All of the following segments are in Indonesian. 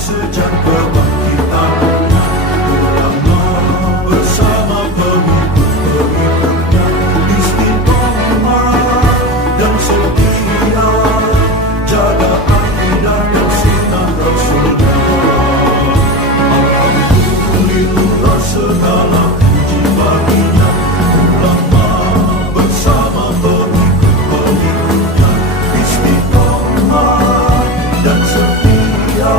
sejak kebangkitan ulama bersama pengikut-pengikutnya istiqomah dan setia jaga akidah dan sunnah Rasulullah. Alhamdulillah segala puji baginya ulama bersama pengikut-pengikutnya istiqomah dan setia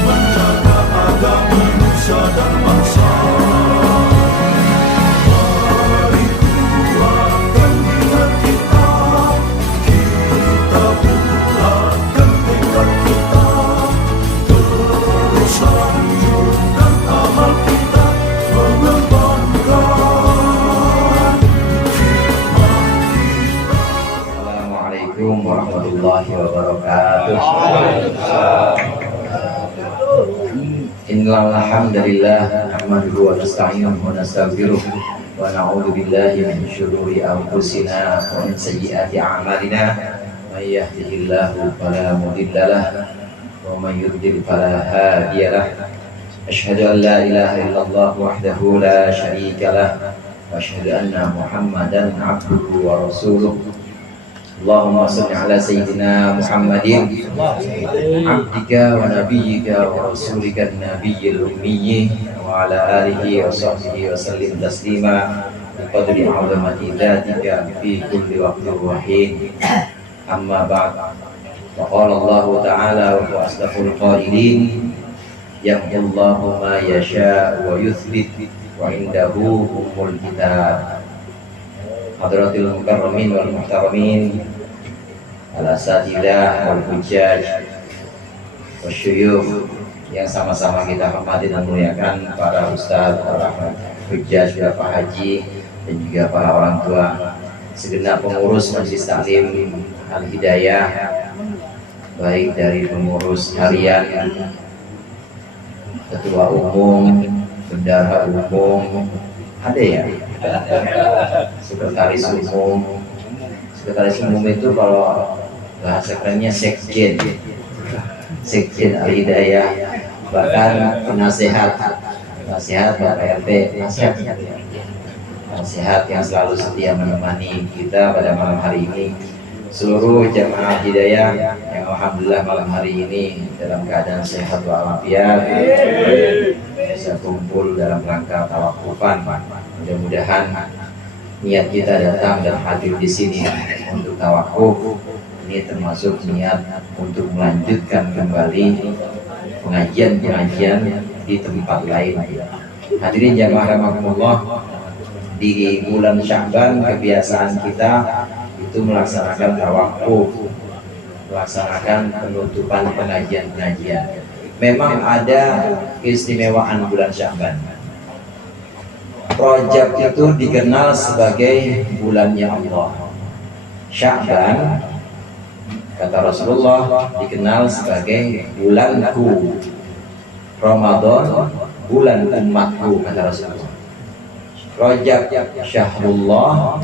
menjaga agama nusa dan bangsa. Mari kuatkan niat kita, kita bulatkan tekad kita, terus lanjutkan amal kita, mengembangkan hikmah kita. Assalamualaikum warahmatullahi wabarakatuh. Innal hamdalillah nahmaduhu wa nasta'inuhu wa nastaghfiruh wa na'udzu billahi min syururi anfusina wa min sayyiati a'malina. May yahdihillahu fala mudilla lahu wa may yudlil fala hadiya lahu. Asyhadu an la ilaha illallah wahdahu la syarika lahu wa asyhadu anna Muhammadan 'abduhu wa rasuluh. Allahumma salli ala sayyidina Muhammadin abdika wa nabiyyika wa rasulika nabiyyil ummi wa ala alihi wa sahbihi wa sallim taslima biqadri 'azamati dzatika fi kulli waqtin wa hin. Amma ba'd. Wa qala Allah ta'ala wa huwa asdaqul qailin yamhullahu ma yasha wa yuthbit wa indahu ummul kitab. Hadratil mukarramin wal muhtaramin, al-asatidah wal hujjaj wasyuyukh yang sama-sama kita hormati dan muliakan, para ustaz, para hujjaj, para haji, dan juga para orang tua, segenap pengurus Majelis Taklim Al-Hidayah, baik dari pengurus harian, ketua umum, bendahara umum, ada ya, sekretaris umum. Sekretaris umum itu kalau bahasa kerennya sekjen Al-Hidayah, bahkan penasehat Bapak RT, nasihat yang selalu setia menemani kita pada malam hari ini. Seluruh jamaah Hidayah yang alhamdulillah malam hari ini dalam keadaan sehat walafiat, bisa kumpul dalam rangka tawakufan. Mudah-mudahan niat kita datang dan hadir di sini untuk tawakuf ini termasuk niat untuk melanjutkan kembali pengajian-pengajian di tempat lain. Hadirin jamaah rahimakumullah, di bulan Sya'ban kebiasaan kita itu melaksanakan tawakuf, melaksanakan penutupan pengajian-pengajian. Memang ada keistimewaan bulan Sya'ban. Rajab itu dikenal sebagai bulannya Allah. Sya'ban, kata Rasulullah, dikenal sebagai bulanku. Ramadan, bulan umatku, kata Rasulullah. Rajab syahrullah,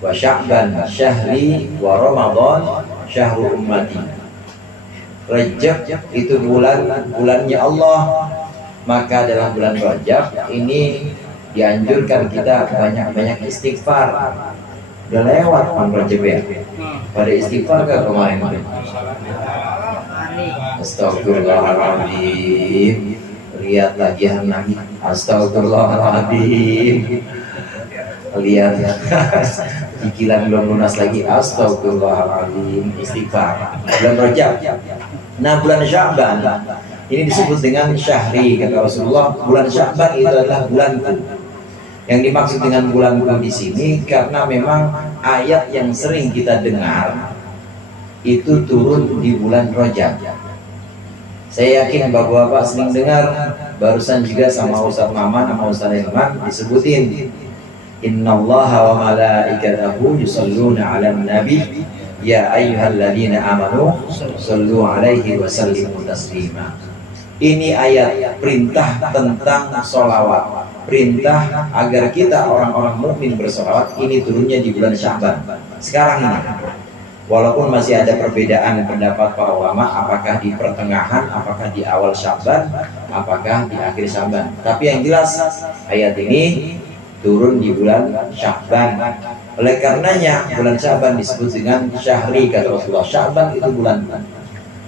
wa Sya'ban syahri, wa Ramadan syahrul ummati. Rajab itu bulannya Allah, maka dalam bulan Rajab ini dianjurkan kita banyak-banyak istighfar. Udah lewat Pan Rajab ya, pada istighfar ke kemarin? Astagfirullahaladzim. Lihat lagi lagi. Astagfirullahaladzim. Lihat cicilan belum lunas lagi. Astagfirullahaladzim. Istighfar. Bulan Rajab. Nah, bulan Sya'ban ini disebut dengan syahri, kata Rasulullah. Bulan Sya'ban itu adalah bulanku. Yang dimaksud dengan bulanku di sini karena memang ayat yang sering kita dengar itu turun di bulan Rajab. Saya yakin bapak-bapak sering dengar, barusan juga sama Ustaz Maman sama Ustaz Ilman disebutin, innallaha wa malaikatahu yusalluna 'alan nabi ya ayyuhalladzina amanu sallu 'alaihi wa sallimu taslima. Ini ayat perintah tentang sholawat, perintah agar kita orang-orang mukmin bersolawat. Ini turunnya di bulan Sya'ban sekarang ini. Walaupun masih ada perbedaan pendapat para ulama, apakah di pertengahan, apakah di awal Sya'ban, apakah di akhir Sya'ban. Tapi yang jelas ayat ini turun di bulan Sya'ban. Oleh karenanya bulan Sya'ban disebut dengan syahri, kata Rasulullah. Sya'ban itu bulan.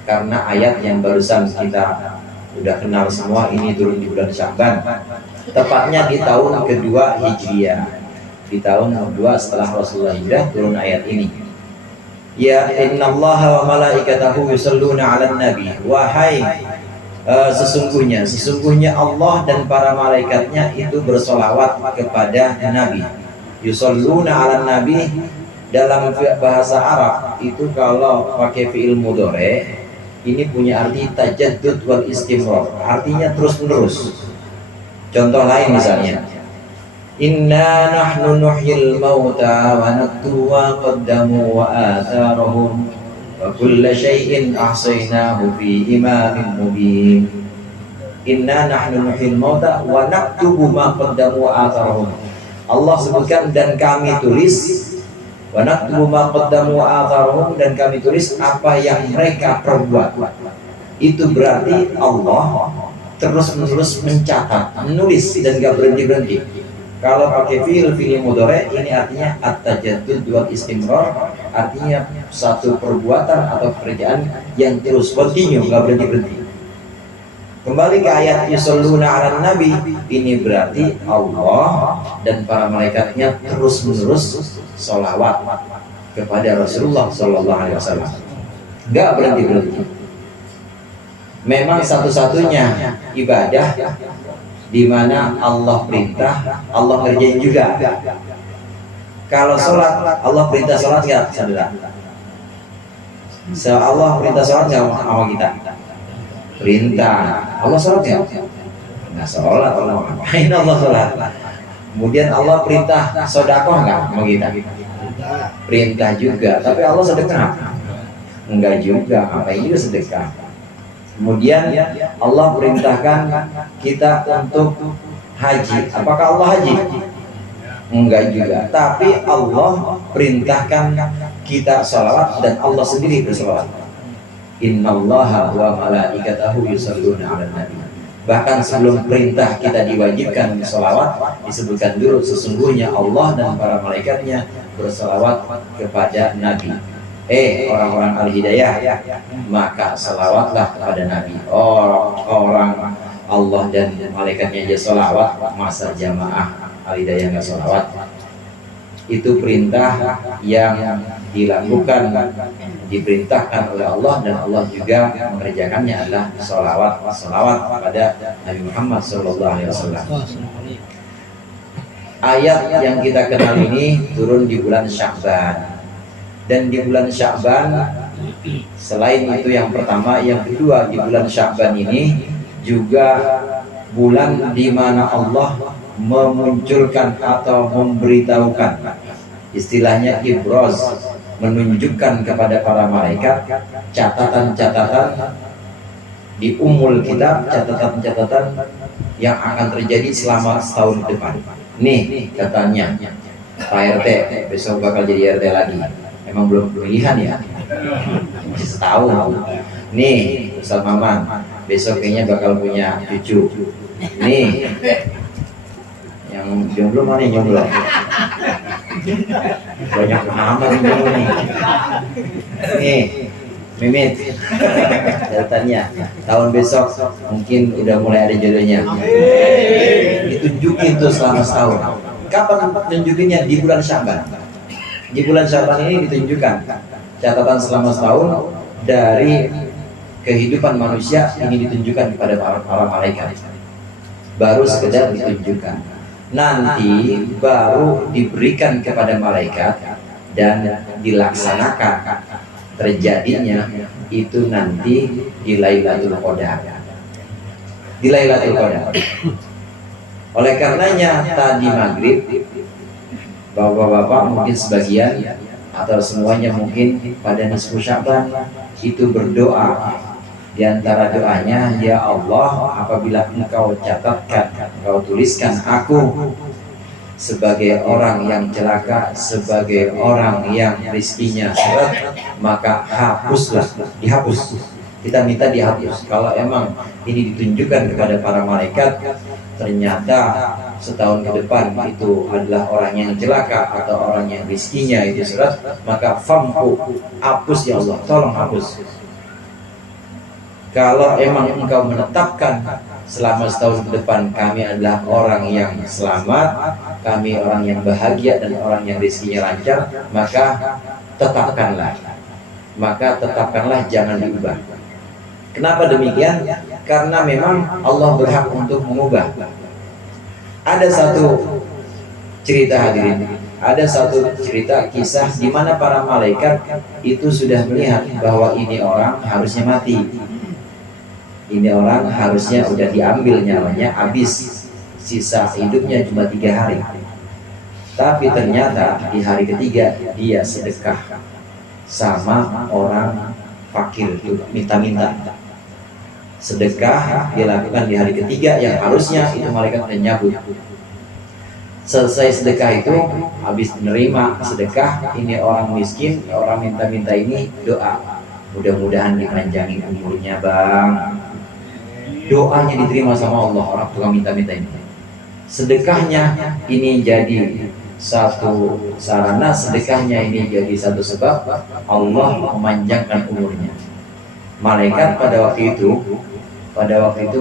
Karena ayat yang barusan kita udah kenal semua ini turun di bulan Sya'ban. Tepatnya di tahun kedua Hijriah. Di tahun kedua setelah Rasulullah hijrah turun ayat ini. Ya innallaha wa malaikatahu yusalluna 'alan nabi. Wahai sesungguhnya Allah dan para malaikatnya itu bersolawat kepada Nabi. Yusalluna 'alan nabi dalam bahasa Arab itu kalau pakai fi'il mudhari ini punya arti tajaddud wal istimrar, artinya terus menerus. Contoh lain misalnya, inna nahnu nuhyil mauta wa naktubu ma qaddamu wa atharahum wa kulla syai'in ahsaynahu fi imamin mubin. Inna nahnu nuhyil mauta wa naktubu ma qaddamu wa atharahum. Allah sebutkan dan kami tulis, wa naktubu ma qaddamu wa atharahum, dan kami tulis apa yang mereka perbuat. Itu berarti Allah terus-menerus mencatat, menulis dan gak berhenti-berhenti. Kalau pakai fi'il mudhari ini artinya at-tajaddud wal istimrar, artinya satu perbuatan atau pekerjaan yang terus continue, gak berhenti-berhenti. Kembali ke ayat yusalluna 'alan nabi, ini berarti Allah dan para malaikatnya terus-menerus sholawat kepada Rasulullah sallallahu alaihi wasallam. Gak berhenti-berhenti. Memang satu-satunya ibadah di mana Allah perintah, Allah ngerjain juga. Kalau sholat, Allah perintah sholat nggak, saudara? Allah perintah sholat nggak sama kita? Perintah. Allah sholat nggak? Nggak sholat. Allah ngapain Allah sholat? Kemudian Allah perintah sedekah nggak sama kita? Perintah juga. Tapi Allah sedekah? Enggak juga. Ngapain juga sedekah? Kemudian Allah perintahkan kita untuk haji. Apakah Allah haji? Enggak juga. Tapi Allah perintahkan kita sholawat dan Allah sendiri bersolawat. Innallaha wa malaikatahu yusalluna 'alan nabi. Bahkan sebelum perintah kita diwajibkan sholawat, disebutkan dulu sesungguhnya Allah dan para malaikatnya bersolawat kepada Nabi. Orang-orang al-hidayah, maka salawatlah kepada Nabi. Orang Allah dan malaikatnya aja salawat, masa jamaah al-hidayah nggak salawat? Itu perintah yang dilakukan, diperintahkan oleh Allah, dan Allah juga mengerjakannya adalah salawat pada Nabi Muhammad SAW. Ayat yang kita kenal ini turun di bulan Sya'ban. Dan di bulan Sya'ban, selain itu yang pertama, yang kedua, di bulan Sya'ban ini juga bulan di mana Allah memunculkan atau memberitahukan, istilahnya ibroz, menunjukkan kepada para malaikat catatan-catatan di umul kitab, catatan-catatan yang akan terjadi selama setahun ke depan. Nih katanya Pak RT besok bakal jadi RT lagi. Emang belum pilihan ya, masih setahun. Nih Ustaz Maman besok kayaknya bakal punya cucu. Nih yang jomblo mana yang jomblo? Banyak amat yang jomblo nih. Nih Mimit, catatannya tahun besok mungkin udah mulai ada jodohnya. Ditunjukin tuh selama setahun. Kapan tunjukinnya? Di bulan Sya'ban. Di bulan Sya'ban ini ditunjukkan catatan selama setahun dari kehidupan manusia, ini ditunjukkan kepada para malaikat. Baru sekedar ditunjukkan, nanti baru diberikan kepada malaikat dan dilaksanakan terjadinya itu nanti di Lailatul Qadar. Di Lailatul Qadar. Oleh karenanya tadi maghrib, bapak-bapak mungkin sebagian atau semuanya mungkin pada nisfu Sya'ban itu berdoa. Di antara doanya, ya Allah, apabila Engkau catatkan, Engkau tuliskan aku sebagai orang yang celaka, sebagai orang yang rizkinya seret, maka hapuslah, dihapus. Kita minta dihapus. Kalau emang ini ditunjukkan kepada para malaikat, ternyata setahun ke depan itu adalah orang yang celaka atau orang yang rizkinya itu seret, maka fampu, hapus ya Allah, tolong hapus. Kalau emang engkau menetapkan selama setahun ke depan kami adalah orang yang selamat, kami orang yang bahagia dan orang yang rezekinya lancar, maka tetapkanlah, jangan diubah. Kenapa demikian? Karena memang Allah berhak untuk mengubah. Ada satu cerita hadirin, ada satu cerita kisah di mana para malaikat itu sudah melihat bahwa ini orang harusnya mati. Ini orang harusnya udah diambil nyawanya, habis, sisa hidupnya cuma 3 hari. Tapi ternyata di hari ketiga dia sedekah sama orang fakir itu, minta-minta. Sedekah dilakukan di hari ketiga yang harusnya itu malaikat udah nyabut. Selesai sedekah itu, habis menerima sedekah, ini orang miskin, orang minta-minta ini doa, mudah-mudahan dipanjangin umurnya bang. Doanya diterima sama Allah, orang tukang minta-minta ini. Sedekahnya ini jadi satu sarana, sedekahnya ini jadi satu sebab Allah memanjangkan umurnya. Malaikat pada waktu itu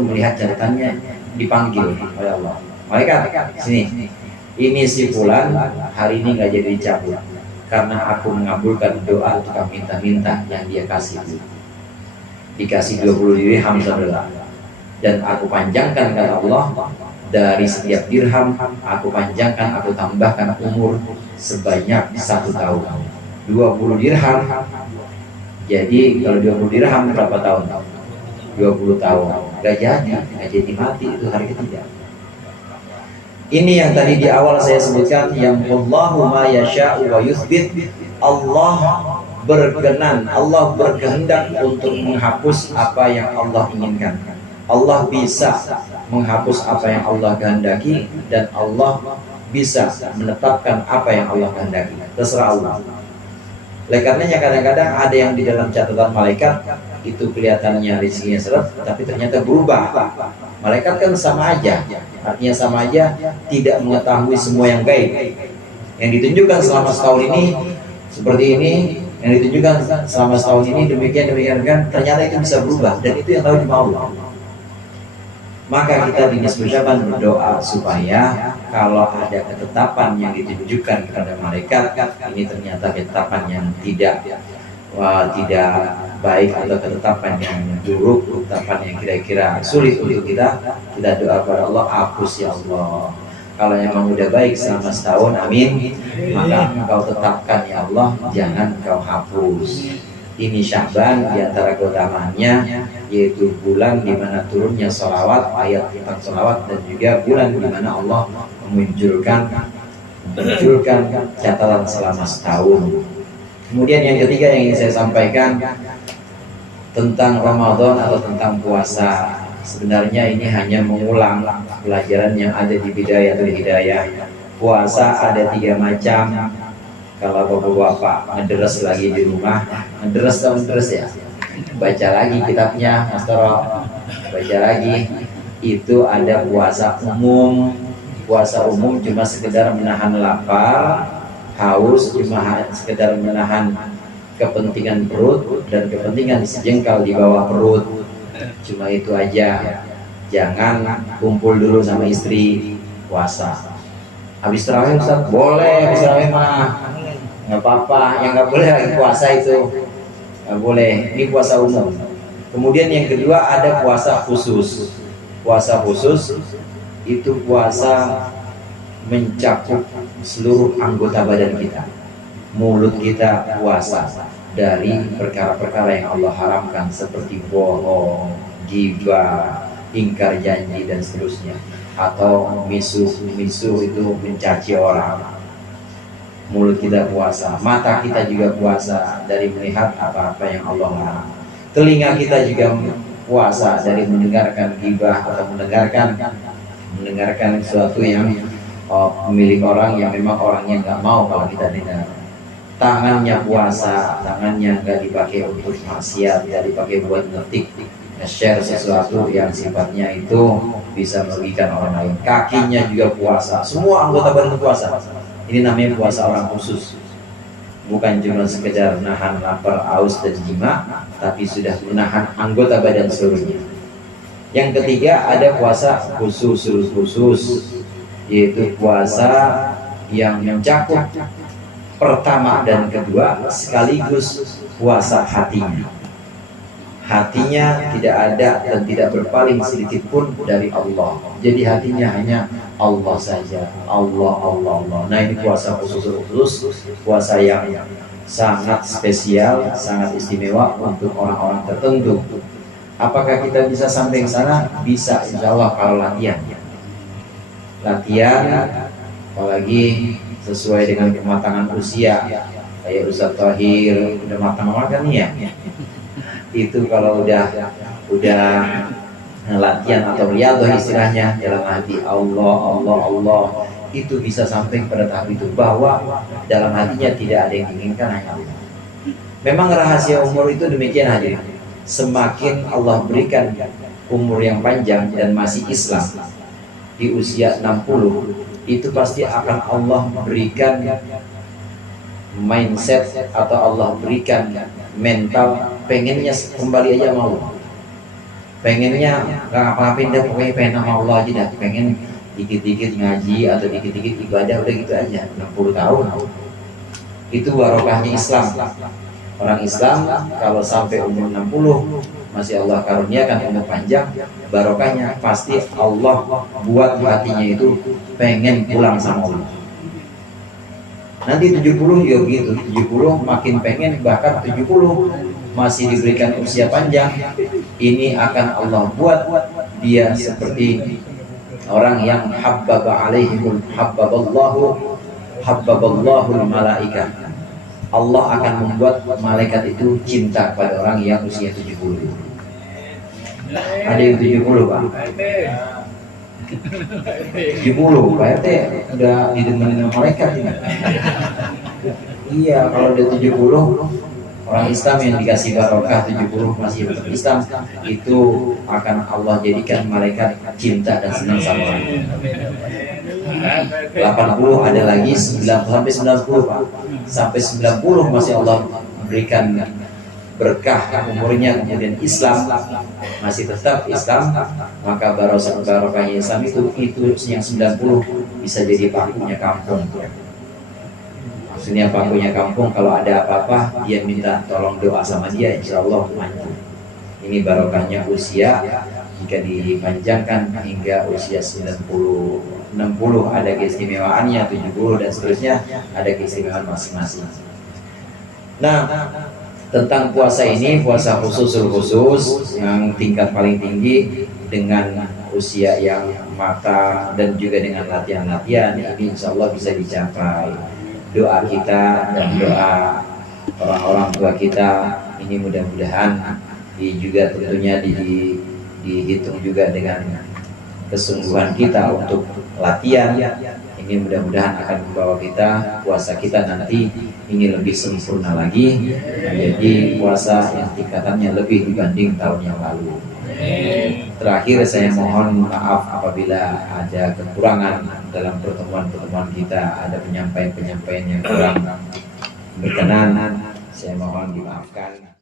melihat catatannya, dipanggil oleh Allah. Malaikat, sini. Ini si fulan hari ini nggak jadi dicabut karena aku mengabulkan doa tukang minta-minta yang dia kasih. Dikasih 20 dirham saudara. Dan aku panjangkan kata Allah, dari setiap dirham aku panjangkan, aku tambahkan umur sebanyak 1 tahun. 20 dirham. Jadi kalau 20 dirham berapa tahun? 20 tahun. Gak jadi mati itu hari ketiga. Ini yang tadi di awal saya sebutkan, yang Allahu ma yasha'u wa yuthbit. Allah berkenan, Allah berkehendak untuk menghapus apa yang Allah inginkan. Allah bisa menghapus apa yang Allah kehendaki, dan Allah bisa menetapkan apa yang Allah kehendaki. Terserah Allah. Oleh karenanya kadang-kadang ada yang di dalam catatan malaikat itu kelihatannya rezekinya seret, tapi ternyata berubah. Malaikat kan sama aja, artinya sama aja, tidak mengetahui semua yang gaib. Yang ditunjukkan selama setahun ini seperti ini, yang ditunjukkan selama setahun ini demikian kan, ternyata itu bisa berubah, dan itu yang tahu cuma Allah. Maka kita di Nisbul Syaban berdoa supaya kalau ada ketetapan yang ditunjukkan kepada malaikat, ini ternyata ketetapan yang tidak baik atau ketetapan yang buruk, ketetapan yang kira-kira sulit untuk kita doa kepada Allah, hapus ya Allah. Kalau memang udah baik selama setahun, amin, maka engkau tetapkan ya Allah, jangan engkau hapus. Ini Sya'ban, diantara keutamaannya yaitu bulan di mana turunnya sholawat, ayat tentang sholawat, dan juga bulan di mana Allah memunculkan catatan selama setahun. Kemudian yang ketiga yang ingin saya sampaikan tentang Ramadan atau tentang puasa. Sebenarnya ini hanya mengulang pelajaran yang ada di Bidayatul Hidayah. Puasa ada 3 macam. Kalau bapak-bapak ngederes lagi di rumah, ngederes ya, baca lagi kitabnya Mas Toro, baca lagi. Itu ada puasa umum. Puasa umum cuma sekedar menahan lapar, haus, cuma sekedar menahan kepentingan perut dan kepentingan sejengkal di bawah perut. Cuma itu aja. Jangan kumpul dulu sama istri puasa. Habis tarawih Ustaz, boleh habis tarawih mah, nggak apa-apa. Yang nggak boleh lagi puasa itu nggak boleh. Ini puasa umum. Kemudian yang kedua ada puasa khusus. Puasa khusus itu puasa mencakup seluruh anggota badan kita. Mulut kita puasa dari perkara-perkara yang Allah haramkan seperti bohong, ghibah, ingkar janji dan seterusnya, atau misuh itu mencaci orang. Mulut kita puasa, mata kita juga puasa dari melihat apa-apa yang Allah larang. Telinga kita juga puasa dari mendengarkan ghibah atau mendengarkan sesuatu yang milik orang yang memang orangnya nggak mau kalau kita dengar. Tangannya puasa, tangannya nggak dipakai untuk maksiat, nggak dipakai buat ngetik, nge-share sesuatu yang sifatnya itu bisa merugikan orang lain. Kakinya juga puasa, semua anggota badan puasa. Ini namanya puasa orang khusus. Bukan cuma sekedar nahan lapar, aus dan jima, tapi sudah menahan anggota badan seluruhnya. Yang ketiga ada puasa khusus, yaitu puasa yang mencakup pertama dan kedua sekaligus puasa hatinya. Hatinya tidak ada dan tidak berpaling sedikit pun dari Allah. Jadi hatinya hanya Allah saja, Allah. Nah ini puasa khusus, puasa yang sangat spesial, sangat istimewa untuk orang-orang tertentu. Apakah kita bisa sampai ke sana? Bisa, insya Allah kalau latihan, apalagi sesuai dengan kematangan usia. Kayak Ustaz Thahir udah matang kan ya. Itu kalau udah latihan atau riyadhah istilahnya dalam hati Allah, itu bisa sampai pada tahap itu bahwa dalam hatinya tidak ada yang diinginkan hanya Allah. Memang rahasia umur itu demikian hadirin. Semakin Allah berikan umur yang panjang dan masih Islam di usia 60, itu pasti akan Allah berikan mindset atau Allah berikan mental pengennya kembali aja mau, pengennya nggak ngapa-ngapain dah, pokoknya pengen sama Allah aja dah, pengen dikit-dikit ngaji atau dikit-dikit ibadah, udah gitu aja. 60 tahun itu barokahnya Islam. Orang Islam kalau sampai umur 60 masih Allah karuniakan umur panjang, barokahnya pasti Allah buat hatinya itu pengen pulang sama Allah. Nanti 70 juga begitu, 70 makin pengen, bahkan 70 masih diberikan usia panjang. Ini akan Allah buat dia seperti orang yang habbaballahu malaikat. Allah akan membuat malaikat itu cinta pada orang yang usia 70. Ada yang 70 Pak? 70 Pak RT udah didemenin malaikat ya? Iya, kalau udah 70 orang Islam yang dikasih barokah 70 masih tetap Islam, itu akan Allah jadikan malaikat cinta dan senang sama orang. 80 ada lagi, 90 sampai 90 Pak. Sampai 90 masih Allah berikan berkah umurnya, kemudian Islam masih tetap Islam, maka barokahnya Islam itu yang 90 bisa jadi pakunya kampung. Maksudnya pakunya kampung, kalau ada apa-apa dia minta tolong doa sama dia, insya Allah maju. Ini barokahnya usia, jika dipanjangkan hingga usia 90, 60 ada keistimewaannya, 70 dan seterusnya ada keistimewaan masing-masing. Nah, tentang puasa ini, puasa khusus yang tingkat paling tinggi dengan usia yang matang dan juga dengan latihan-latihan, ini insya Allah bisa dicapai. Doa kita dan doa orang-orang tua kita ini mudah-mudahan juga tentunya dihitung juga dengan kesungguhan kita untuk latihan. Ini mudah-mudahan akan membawa kita, puasa kita nanti ini lebih sempurna lagi, menjadi puasa yang tingkatannya lebih dibanding tahun yang lalu. Terakhir saya mohon maaf apabila ada kekurangan dalam pertemuan-pertemuan kita, ada penyampaian yang kurang berkenan, saya mohon dimaafkan.